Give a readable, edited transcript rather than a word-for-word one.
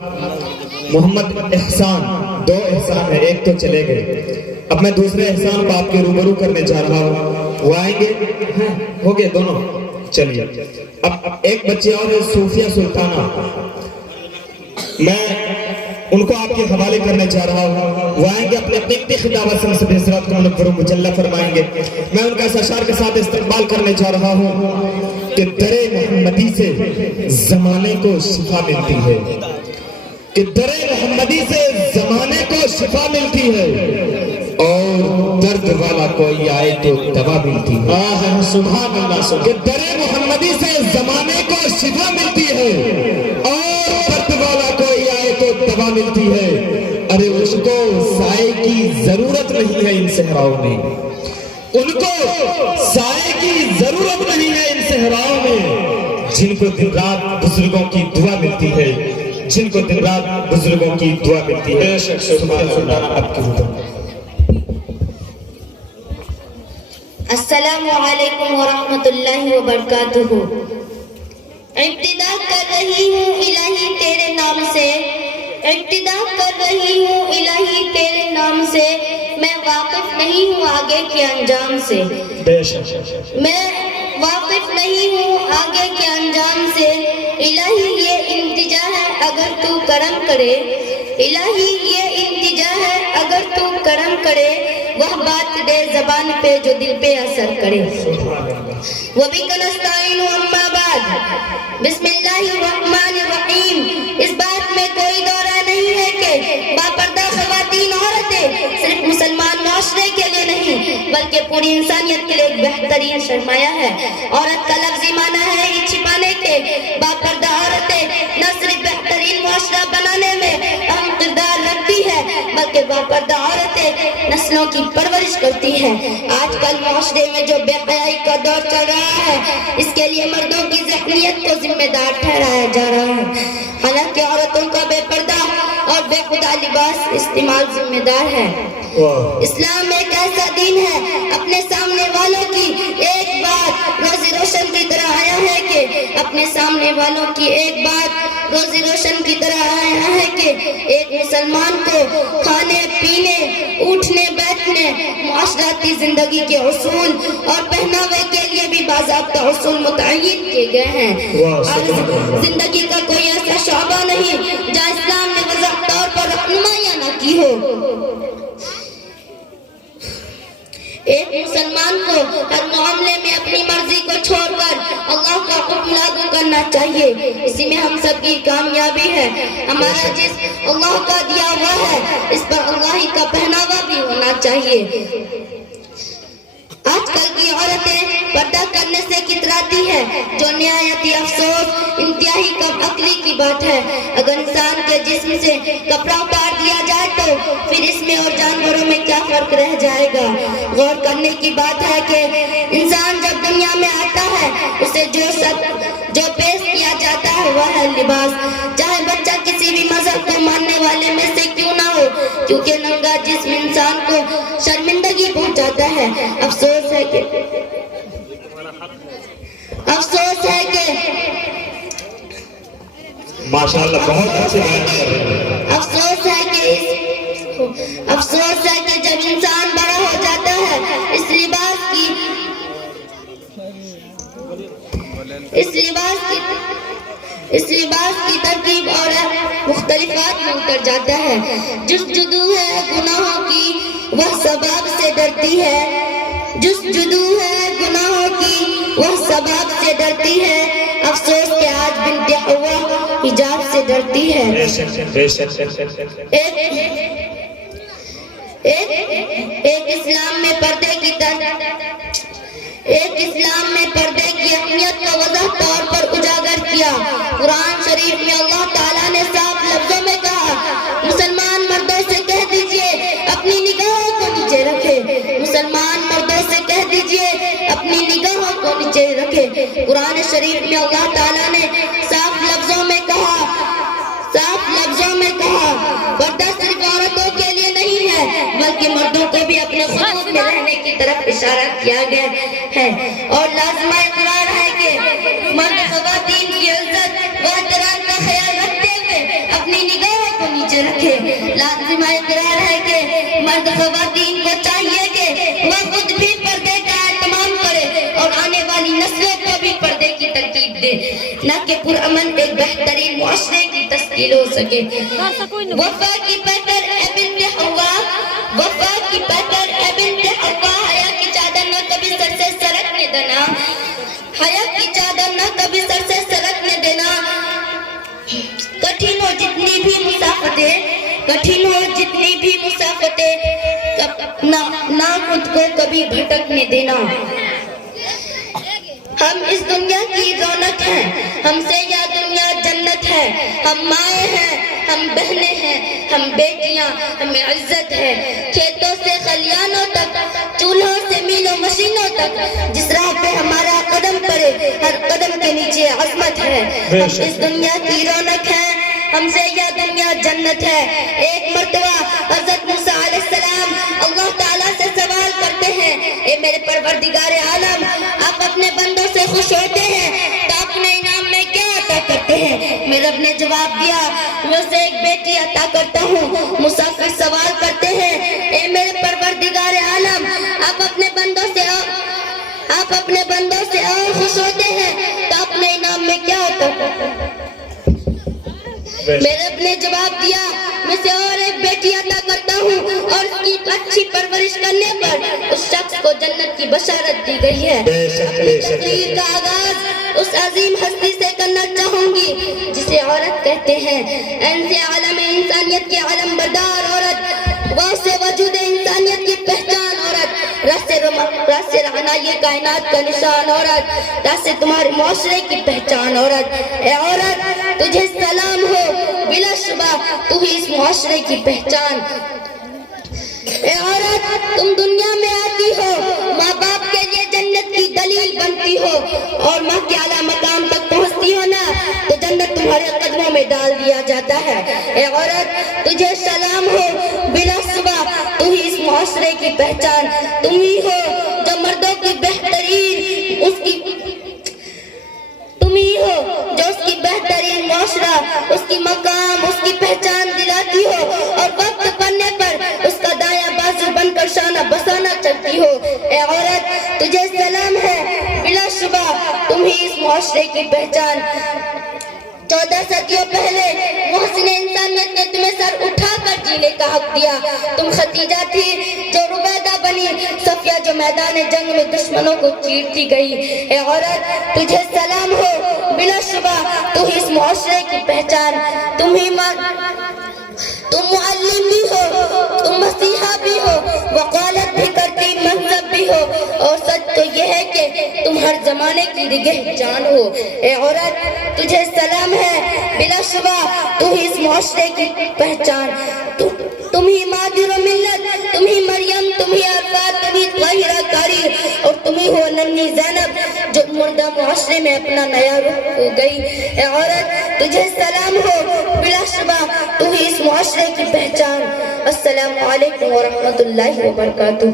محمد احسان، دو احسان ہے، ایک تو چلے گئے، اب میں دوسرے احسان کو آپ کے روبرو کرنے جا رہا ہوں، وہ آئیں گے؟ ہو گئے دونوں، چلیے۔ اب ایک بچے اور ہے صوفیہ سلطانہ، میں ان کو آپ کے حوالے کرنے جا رہا ہوں، وہ آئیں گے اپنے قیمتی خطابت سے مصب حضرات کو منور و مجلہ فرمائیں گے۔ میں ان کا اس اشعار کے ساتھ استقبال کرنے جا رہا ہوں کہ در محمدی سے زمانے کو شفا ملتی ہے، کہ در محمدی سے زمانے کو شفا ملتی ہے، اور درد والا کوئی آئے تو دوا ملتی ہے۔ سبحان اللہ، کہ در محمدی سے زمانے کو شفا ملتی ہے، اور درد والا کوئی آئے تو دوا ملتی ہے۔ ارے اس کو سائے کی ضرورت نہیں ہے ان صحراؤں میں، ان کو سائے کی ضرورت نہیں ہے ان صحراؤں میں، جن کو دن رات بزرگوں کی دعا ملتی ہے، جن کو دن رات بزرگوں کی دعا ملتی ہے۔ السلام علیکم ورحمۃ اللہ وبرکاتہ۔ ابتدا کر رہی ہوں الہی تیرے نام سے، ابتدا کر رہی ہوں الہی تیرے نام سے، میں واقف نہیں ہوں آگے کے انجام سے، میں واقف نہیں ہوں آگے کے انجام سے، الہی یہ التجا ہے اگر تو کرم کرے، الہی یہ التجا ہے اگر تو کرم کرے، وہ بات دے زبان پہ جو دل پہ اثر کرے۔ وَبِكَ نَسْتَعِينُ أَمَّا بَعْدُ، بسم اللہ الرحمن الرحیم۔ اس بات میں کوئی دورہ نہیں ہے کہ باپردہ خواتین عورتیں صرف مسلمان معاشرے کے لیے نہیں بلکہ پوری انسانیت کے لیے ایک بہترین سرمایہ ہے۔ عورت کا لفظی معنی ہے یہ چھپانے کے، باپردہ عورتیں نہ صرف بہترین معاشرہ بنانے میں اہم کردار رکھتی ہے بلکہ باپردہ عورتیں نسلوں کی پرورش کرتی ہے۔ آج کل معاشرے میں جو بے حیائی کا دور چل رہا ہے اس کے لیے مردوں کی ذہنیت کو ذمہ دار ٹھہرایا جا رہا ہے، حالانکہ عورتوں کا بے پردہ اور بے خدا لباس استعمال ذمہ دار ہے۔ اسلام ایک ایسا دین ہے اپنے سامنے والوں کی ایک بات روزی روشن کی طرح آیا ہے کہ اپنے سامنے والوں کی ایک بات روزی روشن کی طرح آیا ہے کہ ایک مسلمان کو کھانے پینے اٹھنے بیٹھنے معاشرتی زندگی کے اصول اور پہناوے کے لیے بھی باضابطہ اصول متعین کیے گئے ہیں، اور زندگی کا کوئی ایسا شعبہ نہیں جہاں اسلام نے واضح طور پر رہنمائیاں نہ کی ہو۔ ایک مسلمان کو ہر معاملے میں اپنی مرضی کو چھوڑ کر اللہ کا حکم لاگو کرنا چاہیے، اسی میں ہم سب کی کامیابی ہے۔ ہمارا جسم اللہ کا دیا ہوا ہے، اس پر اللہ ہی کا پہناوا بھی ہونا چاہیے۔ آج کل کی عورتیں پردہ کرنے سے کتراتی ہے، جو نہایت افسوس انتہائی کم عقلی کی بات ہے۔ اگر انسان کے جسم سے کپڑا اتار دیا جائے تو پھر اس میں اور جانوروں میں کیا فرق رہ جائے گا؟ غور کرنے کی بات ہے کہ انسان جب دنیا میں آتا ہے اسے جو پیش کیا جاتا ہے وہ ہے لباس، چاہے بچہ کسی بھی مذہب کو ماننے والے میں سے کیوں نہ ہو، کیونکہ ننگا جسم انسان کو شرمندگی پہنچاتا ہے۔ افسوس ہے کہ ماشاءاللہ بہت اچھے بیان کر رہے ہیں۔ افسوس ہے کہ جب انسان بڑا ہو جاتا ہے اس لباس کی ترکیب اور مختلفات میں اتر جاتا ہے۔ جستجو ہے گناہوں کی وہ سباب سے ڈرتی ہے، جستجو ہے گناہوں کی وہ سباب سے ڈرتی ہے، افسوس کہ آج بنت حوا حجاب سے ڈرتی ہے۔ ایک اسلام میں پردے کی اہمیت کو واضح طور پر اجاگر کیا۔ قرآن شریف میں اللہ تعالیٰ نے صاف لفظوں میں کہا، مسلمان مردوں سے کہہ دیجئے اپنی نگاہوں کو نیچے رکھے، مسلمان مردوں سے کہہ دیجئے اپنی نگاہوں کو نیچے رکھے۔ قرآن شریف میں اللہ تعالیٰ نے صاف لفظوں میں کہا پردہ صرف عورتوں کے لیے نہیں ہے بلکہ مردوں کو بھی اپنے خود میں رہنے کی طرف اشارہ کیا گیا ہے، اور لازمہ اقرار ہے کہ مرد خواتین کی عزت و احترام کا خیال رکھتے ہوئے اپنی کو نیچے رکھے. لازمہ اقرار ہے کہ مرد خواتین کو چاہیے کہ وہ خود بھی پردے کا اہتمام کرے اور آنے والی نسلوں کو بھی پردے کی ترغیب دے، نہ کہ پرامن ایک بہترین معاشرے کی تشکیل ہو سکے. وفا کی پیکر اے بنت حوا، وفا کی پیکر اے بنت حوا، حیا کی چادر نہ کبھی سر سے سرکنے دینا، حیا کی چادر نہ کبھی سر سے سرکنے دینا. کٹھن ہو جتنی بھی مسافتیں، کٹھن ہو جتنی بھی مسافتیں، نہ خود کو کبھی بھٹکنے دینا. ہم اس دنیا کی رونق ہیں، ہم سے یہ دنیا جنت ہے. ہم مائیں ہیں، ہم بہنیں ہیں، ہم بیٹیاں، ہمیں عزت ہے. کھیتوں سے خلیانوں تک، چولہوں سے میلوں مشینوں تک، جس راہ پہ ہمارا قدم پڑے ہر قدم کے نیچے عظمت ہے. ہم اس دنیا کی رونق ہیں، ہم سے یہ دنیا جنت ہے. ایک مرتبہ حضرت موسیٰ علیہ السلام اللہ تعالیٰ سے سوال کرتے ہیں، اے میرے پروردگار عالم، آپ اپنے بندوں سے خوش ہوتے ہیں تو اپنے انعام میں کیا عطا کرتے ہیں؟ میرے رب نے جواب دیا، میں اسے ایک بیٹی عطا کرتا ہوں. موسیٰ پھر سوال کرتے ہیں، اے میرے پروردگار عالم، آپ اپنے بندوں سے اور خوش ہوتے ہیں تو اپنے انعام میں کیا عطا کرتے ہیں؟ میرے رب نے جواب دیا، میں سے اور ایک بیٹی عطا کرتا ہوں اور اس کی اچھی پرورش کرنے پر اس شخص کو جنت کی بشارت دی گئی ہے. اپنی تقریر کا آغاز اس عظیم ہستی سے کرنا چاہوں گی جسے عورت کہتے ہیں. ایسے عالم انسانیت کی علم بردار عورت، واسع وجود انسانیت کی پہچان عورت، راس رہنا یہ کائنات کا نشان عورت، راس تمہارے معاشرے کی پہچان عورت. اے عورت، تجھے سلام ہو، بلا شبہ تو ہی اس معاشرے کی پہچان. اے عورت، تم دنیا میں آتی ہو، ماں باپ کے لیے جنت کی دلیل بنتی ہو اور ماں کے اعلیٰ مقام تک پہنچتی ہو نا تو جنت تمہارے قدموں میں ڈال دیا جاتا ہے. اے عورت، تجھے سلام ہو، بلا شبہ تو ہی اس معاشرے کی پہچان. تم ہی ہو جو مردوں کی بہترین معاشرہ، اس کی مقام، اس کی پہچان دلاتی ہو اور وقت پڑنے پر اس کا دایاں بازو بن کر شانہ بسانہ چلتی ہو. اے عورت، تجھے سلام ہے، بلا شبہ تم ہی اس معاشرے کی پہچان. 14 صدیوں پہلے محسن انسانیت نے تمہیں سر اٹھا کر جینے کا حق دیا. تم ختیجہ تھی جو ربیدہ بنی، صفیہ جو میدان جنگ میں دشمنوں کو چیرتی گئی. اے عورت، تجھے سلام ہو، بلا شبہ تو ہی اس معاشرے کی پہچان. تم معلم بھی ہو، تم مسیحا بھی ہو، وقالت بھی کرتی، مذہب بھی ہو، اور سچ تو یہ ہے کہ تم ہر زمانے کی نگہ جان ہو. اے عورت، تجھے سلام ہے، بلا شبہ تو ہی اس معاشرے کی پہچان. تم ہی مادر و ملت، تم ہی مریم، تم ہی عرفات، تم ہی طاہرہ کاری، اور تم ہی ہو ننھی زینب جو مردہ معاشرے میں اپنا نیا رخ ہو گئی. اے عورت، تجھے سلام ہو، بلا شبہ تو ہی اس معاشرے کی پہچان. السلام علیکم ورحمۃ اللہ وبرکاتہ.